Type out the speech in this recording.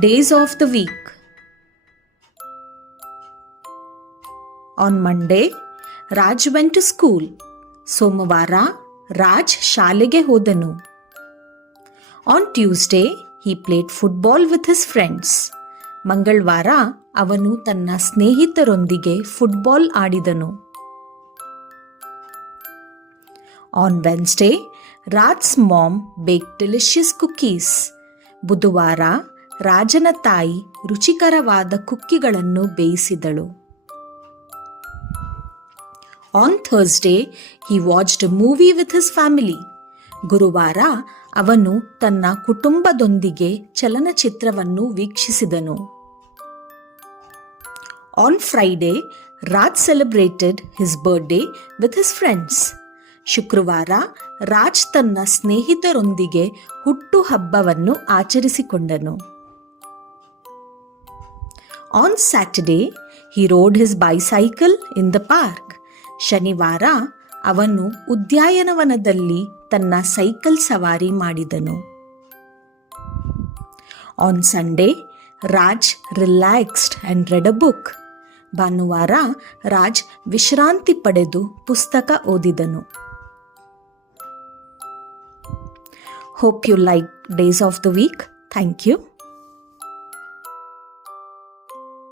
Days of the week. On Monday, Raj went to school. ಸೋಮವಾರ ರಾಜ್ ಶಾಲೆಗೆ ಹೋದನು. On Tuesday, he played football with his friends. ಮಂಗಳವಾರ ಅವನು ತನ್ನ ಸ್ನೇಹಿತರೊಂದಿಗೆ football ಆಡಿದನು. On Wednesday, Raj's mom baked delicious cookies. ಬುಧವಾರ ರಾಜನ ತಾಯಿ ರುಚಿಕರವಾದ ಕುಕ್ಕಿಗಳನ್ನು ಬೇಯಿಸಿದಳು. On Thursday, he watched a movie with his family. ಗುರುವಾರ ಅವನು ತನ್ನ ಕುಟುಂಬದೊಂದಿಗೆ ಚಲನಚಿತ್ರವನ್ನು ವೀಕ್ಷಿಸಿದನು. On Friday, Raj celebrated his birthday with his friends. ಶುಕ್ರವಾರ ರಾಜ್ ತನ್ನ ಸ್ನೇಹಿತರೊಂದಿಗೆ ಹುಟ್ಟುಹಬ್ಬವನ್ನು ಆಚರಿಸಿಕೊಂಡನು. On Saturday, he rode his bicycle in the park. ಶನಿವಾರ ಅವನು ಉದ್ಯಾನವನದಲ್ಲಿ ತನ್ನ ಸೈಕಲ್ ಸವಾರಿ ಮಾಡಿದನು. On Sunday, Raj relaxed and read a book. ಭಾನುವಾರ ರಾಜ್ ವಿಶ್ರಾಂತಿ ಪಡೆದು ಪುಸ್ತಕ ಓದಿದನು. Hope you like Days of the Week. Thank you.